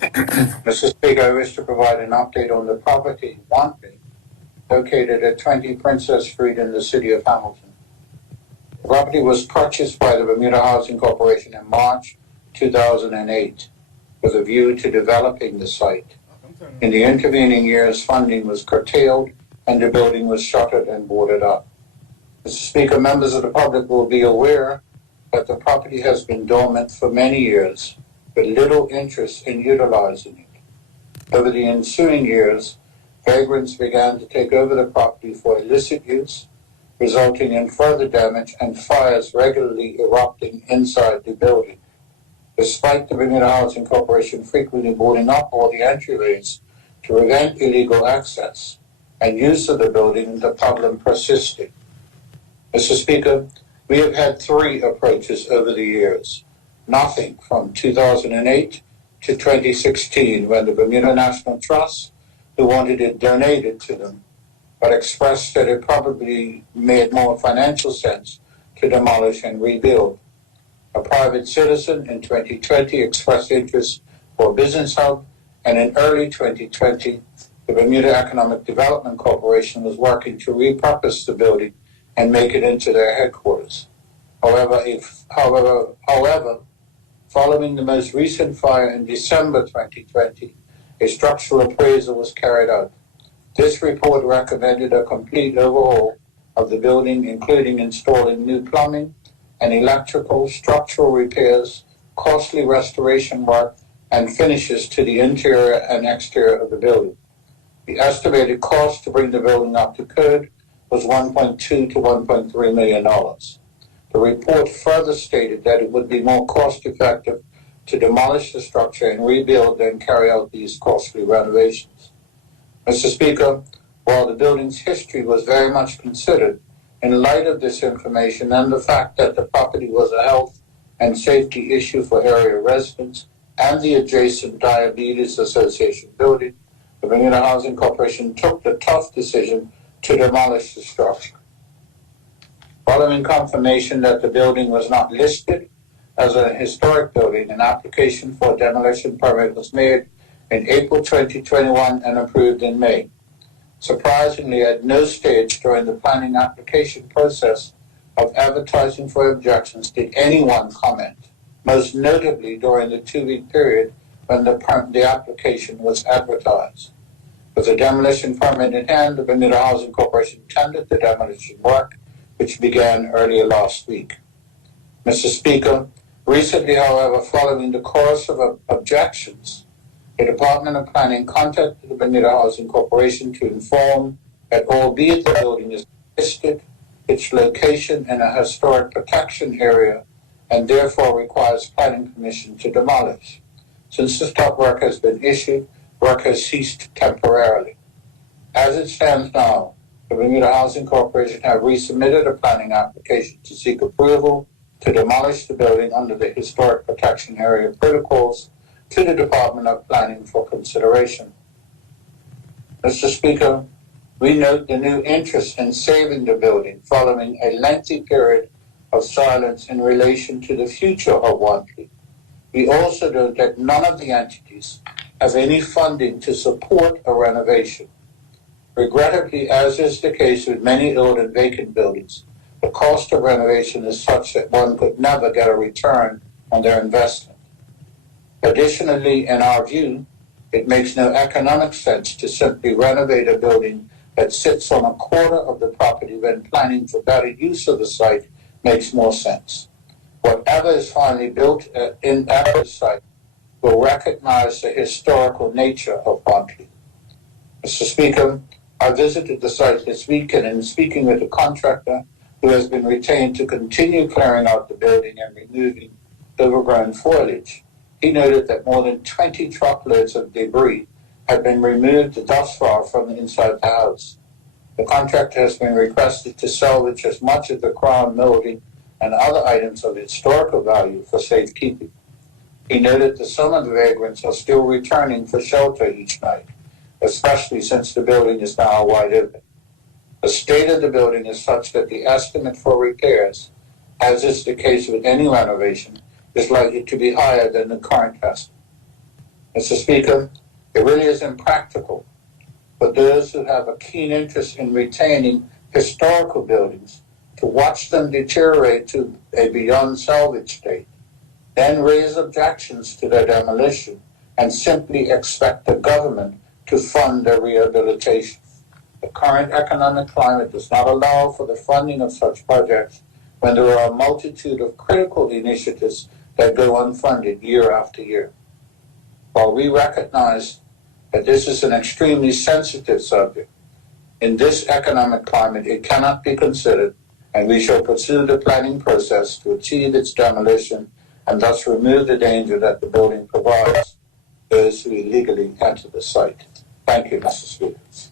Mr. Speaker, I wish to provide an update on the property Wantley, located at 20 Princess Street in the city of Hamilton. The property was purchased by the Bermuda Housing Corporation in March 2008 with a view to developing the site. In the intervening years, funding was curtailed and the building was shuttered and boarded up. Mr. Speaker, members of the public will be aware that the property has been dormant for many years, with little interest in utilizing it. Over the ensuing years, vagrants began to take over the property for illicit use, resulting in further damage and fires regularly erupting inside the building. Despite the Bermuda Housing Corporation frequently boarding up all the entryways to prevent illegal access and use of the building, the problem persisted. Mr. Speaker, we have had 3 approaches over the years. Nothing from 2008 to 2016, when the Bermuda National Trust, who wanted it donated to them, but expressed that it probably made more financial sense to demolish and rebuild. A private citizen in 2020 expressed interest for a business hub, and in early 2020, the Bermuda Economic Development Corporation was working to repurpose the building and make it into their headquarters. However, following the most recent fire in December 2020, a structural appraisal was carried out. This report recommended a complete overhaul of the building, including installing new plumbing and electrical, structural repairs, costly restoration work, and finishes to the interior and exterior of the building. The estimated cost to bring the building up to code was $1.2 to $1.3 million. The report further stated that it would be more cost-effective to demolish the structure and rebuild than carry out these costly renovations. Mr. Speaker, while the building's history was very much considered, in light of this information and the fact that the property was a health and safety issue for area residents and the adjacent Diabetes Association building, the Bermuda Housing Corporation took the tough decision to demolish the structure. Following confirmation that the building was not listed as a historic building, an application for a demolition permit was made in April 2021 and approved in May. Surprisingly, at no stage during the planning application process of advertising for objections did anyone comment, most notably during the 2-week period when the application was advertised. With a demolition permit in hand, the Bermuda Housing Corporation tendered the demolition work, which began earlier last week. Mr. Speaker, recently, however, following the chorus of objections, the Department of Planning contacted the Bermuda Housing Corporation to inform that albeit the building is listed, its location in a historic protection area and therefore requires planning permission to demolish. Since the stop work has been issued, work has ceased temporarily. As it stands now, the Bermuda Housing Corporation have resubmitted a planning application to seek approval to demolish the building under the Historic Protection Area protocols to the Department of Planning for consideration. Mr. Speaker, we note the new interest in saving the building following a lengthy period of silence in relation to the future of Wantley. We also note that none of the entities have any funding to support a renovation. Regrettably, as is the case with many old and vacant buildings, the cost of renovation is such that one could never get a return on their investment. Additionally, in our view, it makes no economic sense to simply renovate a building that sits on a quarter of the property when planning for better use of the site makes more sense. Whatever is finally built in that site will recognize the historical nature of Wantley. Mr. Speaker, I visited the site this week, and in speaking with the contractor who has been retained to continue clearing out the building and removing overgrown foliage, he noted that more than 20 truckloads of debris had been removed thus far from inside the house. The contractor has been requested to salvage as much of the crown molding and other items of historical value for safekeeping. He noted that some of the vagrants are still returning for shelter each night, especially since the building is now wide open. The state of the building is such that the estimate for repairs, as is the case with any renovation, is likely to be higher than the current estimate. Mr. Speaker, it really is impractical for those who have a keen interest in retaining historical buildings to watch them deteriorate to a beyond salvage state, then raise objections to their demolition and simply expect the government to fund their rehabilitation. The current economic climate does not allow for the funding of such projects when there are a multitude of critical initiatives that go unfunded year after year. While we recognize that this is an extremely sensitive subject, in this economic climate it cannot be considered, and we shall pursue the planning process to achieve its demolition and thus remove the danger that the building provides those who illegally enter the site. Thank you, Mr. Speaker.